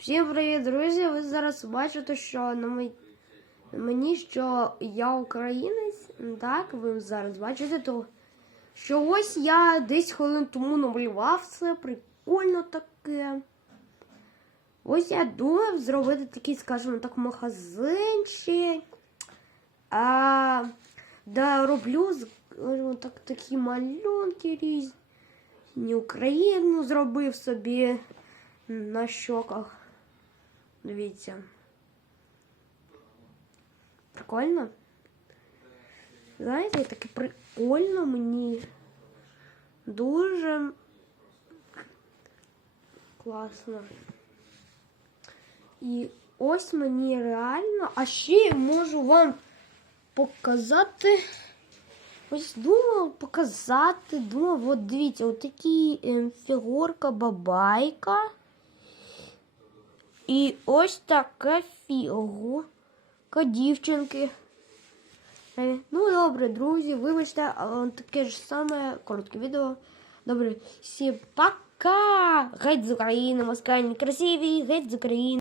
Всім привіт, друзі! Ви зараз бачите, що на мені, що я українець. Так, ви зараз бачите, то що ось я десь хвилин тому намалював це, прикольно таке. Ось я думав зробити такий, скажімо так, магазинчик. А, да, роблю скажімо так, такі малюнки різні. Україну зробив собі на щоках. Дивіться. Прикольно? Знаєте, таке прикольно мені. Дуже класно. І ось мені реально, а ще можу вам показати. Ось думав показати, думав, от дивіться, от такі ем, фігурка бабайка. І ось така фігурка дівчинки. Е, Ну, добре, друзі, вибачте, але таке ж саме коротке відео. Добре, всім пока! Геть з України, москальні красиві, геть з України.